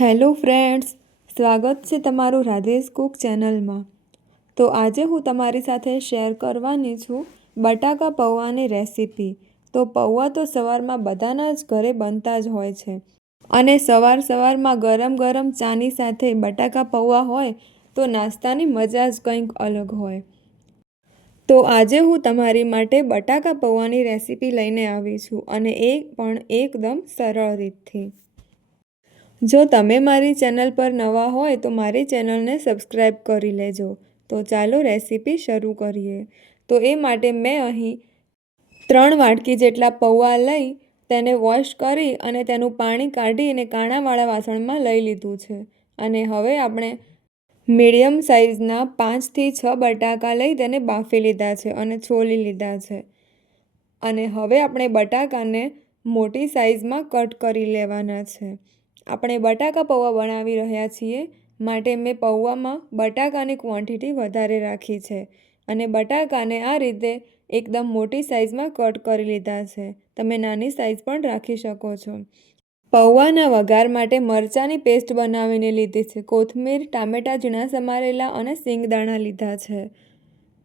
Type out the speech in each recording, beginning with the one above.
Hello friends, સ્વાગત છે તમારું રાધેશ કુક ચેનલમાં. તો આજે હું તમારી સાથે શેર કરવાની છું બટાકા પૌવાની રેસીપી. તો પૌવા તો સવારમાં બધાના જ ઘરે બનતા જ હોય છે. અને સવાર સવારમાં ગરમ ગરમ ચાની સાથે બટાકા પૌવા હોય તો નાસ્તાની મજા જ કંઈક અલગ હોય. તો આજે હું તમારી માટે બટાકા પૌવાની રેસીપી લઈને આવી છું અને એ પણ એકદમ સરળ રીતથી. જો તમે મારી ચેનલ પર નવા હોય તો મારી ચેનલને સબસ્ક્રાઈબ કરી લેજો. તો ચાલો રેસીપી શરૂ કરીએ. તો એ માટે મેં અહીં ત્રણ વાટકી જેટલા પૌવા લઈ, તેને વોશ કરી અને તેનું પાણી કાઢીને કાણાવાળા વાસણમાં લઈ લીધું છે. અને હવે આપણે મીડિયમ સાઇઝના પાંચથી છ બટાકા લઈ તેને બાફી લીધા છે અને છોલી લીધા છે. અને હવે આપણે બટાકાને મોટી સાઇઝમાં કટ કરી લેવાના છે. આપણે બટાકા પૌવા બનાવી રહ્યા છીએ, માટે મેં પૌવામાં બટાકાની ક્વોન્ટિટી વધારે રાખી છે અને બટાકાને આ રીતે એકદમ મોટી સાઇઝમાં કટ કરી લીધા છે. તમે નાની સાઇઝ પણ રાખી શકો છો. પૌવાના વઘાર માટે મરચાંની પેસ્ટ બનાવીને લીધી છે. કોથમીર, ટામેટાં, ઝીણા સમારેલા અને સિંગદાણા લીધા છે.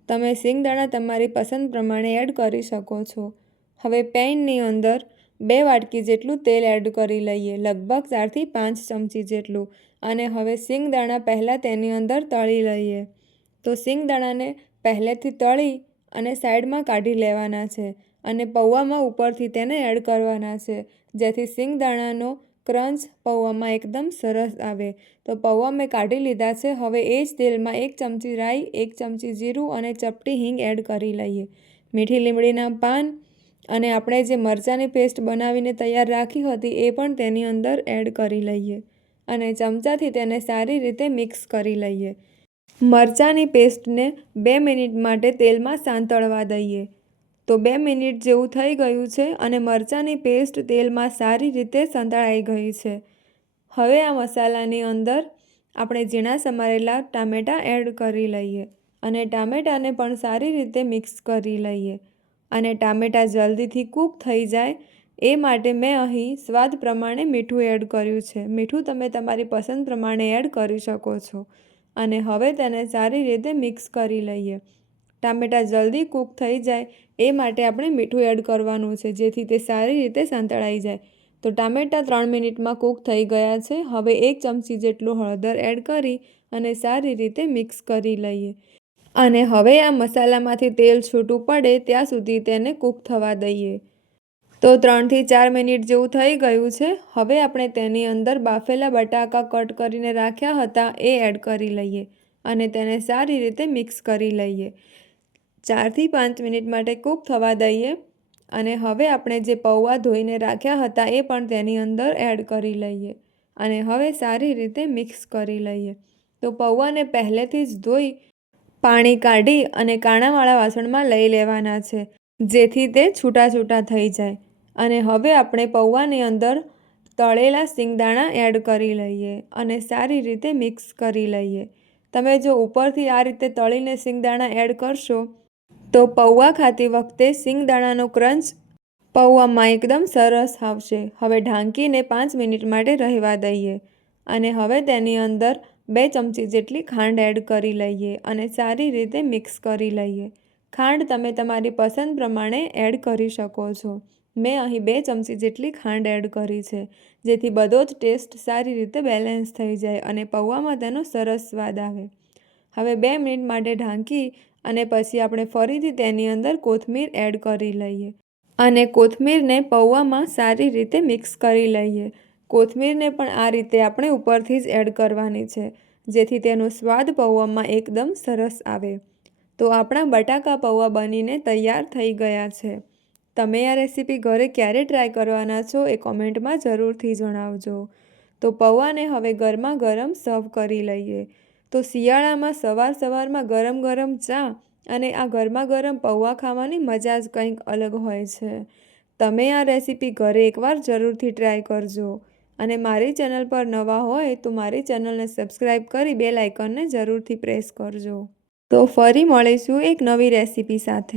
તમે સિંગદાણા તમારી પસંદ પ્રમાણે એડ કરી શકો છો. હવે પેનની અંદર બે વાટકી જેટલું તેલ એડ કરી લઈએ, લગભગ ચારથી પાંચ ચમચી જેટલું, અને હવે સિંગદાણા પહેલાં તેની અંદર તળી લઈએ. તો સિંગદાણાને પહેલેથી તળી અને સાઈડમાં કાઢી લેવાના છે અને પૌવામાં ઉપરથી તેને એડ કરવાના છે, જેથી સિંગદાણાનો ક્રંચ પૌવામાં એકદમ સરસ આવે. તો પૌવા મેં કાઢી લીધા છે, હવે એ જ તેલમાં એક ચમચી રાઈ, એક ચમચી જીરું અને ચપટી હિંગ એડ કરી લઈએ. મીઠી લીમડીના પાન અને આપણે જે મરચાંની પેસ્ટ બનાવીને તૈયાર રાખી હતી એ પણ તેની અંદર એડ કરી લઈએ અને ચમચાથી તેને સારી રીતે મિક્સ કરી લઈએ. મરચાંની પેસ્ટને બે મિનિટ માટે તેલમાં સાંતળવા દઈએ. તો બે મિનિટ જેવું થઈ ગયું છે અને મરચાંની પેસ્ટ તેલમાં સારી રીતે સંતળાઈ ગઈ છે. હવે આ મસાલાની અંદર આપણે ઝીણા સમારેલા ટામેટાં એડ કરી લઈએ અને ટામેટાને પણ સારી રીતે મિક્સ કરી લઈએ. અને ટામેટાં જલ્દીથી કૂક થઈ જાય, એ માટે મેં અહીં સ્વાદ પ્રમાણે મીઠું એડ કર્યું છે. મીઠું તમે તમારી પસંદ પ્રમાણે એડ કરી શકો છો અને હવે તેને સારી રીતે મિક્સ કરી લઈએ. ટામેટાં જલ્દી કૂક થઈ જાય, એ માટે આપણે મીઠું એડ કરવાનું છે, જેથી તે સારી રીતે સંતળાઈ જાય. તો ટામેટાં ત્રણ મિનિટમાં કૂક થઈ ગયા છે. હવે એક ચમચી જેટલું હળદર એડ કરી અને સારી રીતે મિક્સ કરી લઈએ. અને હવે આ મસાલામાંથી તેલ છૂટું પડે ત્યાં સુધી તેને કૂક થવા દઈએ. તો ત્રણથી ચાર મિનિટ જેવું થઈ ગયું છે. હવે આપણે તેની અંદર બાફેલા બટાકા કટ કરીને રાખ્યા હતા એ એડ કરી લઈએ અને તેને સારી રીતે મિક્સ કરી લઈએ. ચારથી પાંચ મિનિટ માટે કૂક થવા દઈએ અને હવે આપણે જે પૌવા ધોઈને રાખ્યા હતા એ પણ તેની અંદર એડ કરી લઈએ અને હવે સારી રીતે મિક્સ કરી લઈએ. તો પૌવાને પહેલેથી જ ધોઈ પાણી કાઢી અને કાણાવાળા વાસણમાં લઈ લેવાના છે, જેથી તે છૂટા છૂટા થઈ જાય. અને હવે આપણે પૌવાની અંદર તળેલા સિંગદાણા એડ કરી લઈએ અને સારી રીતે મિક્સ કરી લઈએ. તમે જો ઉપરથી આ રીતે તળીને સિંગદાણા એડ કરશો, તો પૌવા ખાતી વખતે સિંગદાણાનો ક્રંચ પૌવામાં એકદમ સરસ આવશે. હવે ઢાંકીને પાંચ મિનિટ માટે રહેવા દઈએ. અને હવે તેની અંદર બે ચમચી જેટલી ખાંડ એડ કરી લઈએ અને સારી રીતે મિક્સ કરી લઈએ. ખાંડ તમે તમારી પસંદ પ્રમાણે એડ કરી શકો છો. મેં અહીં બે ચમચી જેટલી ખાંડ એડ કરી છે, જેથી બધો જ ટેસ્ટ સારી રીતે બેલેન્સ થઈ જાય અને પૌવામાં તેનો સરસ સ્વાદ આવે. હવે બે મિનિટ માટે ઢાંકી અને પછી આપણે ફરીથી તેની અંદર કોથમીર એડ કરી લઈએ અને કોથમીરને પૌવામાં સારી રીતે મિક્સ કરી લઈએ. કોથમીરને પણ આ રીતે આપણે ઉપરથી જ એડ કરવાની છે, જેથી તેનો સ્વાદ પૌવામાં એકદમ સરસ આવે. તો આપણા બટાકા પૌવા બનીને તૈયાર થઈ ગયા છે. તમે આ રેસીપી ઘરે ક્યારે ટ્રાય કરવાના છો એ કોમેન્ટમાં જરૂરથી જણાવજો. તો પૌવાને હવે ગરમા ગરમ સર્વ કરી લઈએ. તો શિયાળામાં સવાર સવારમાં ગરમ ગરમ ચા અને આ ગરમા ગરમ પૌવા ખાવાની મજા જ કંઈક અલગ હોય છે. તમે આ રેસીપી ઘરે એકવાર જરૂરથી ટ્રાય કરજો. અને મારી ચેનલ પર નવા હોય તો મારી ચેનલને સબસ્ક્રાઈબ કરી બે લાઇકનને જરૂરથી પ્રેસ કરજો. તો ફરી મળીશું એક નવી રેસીપી સાથે.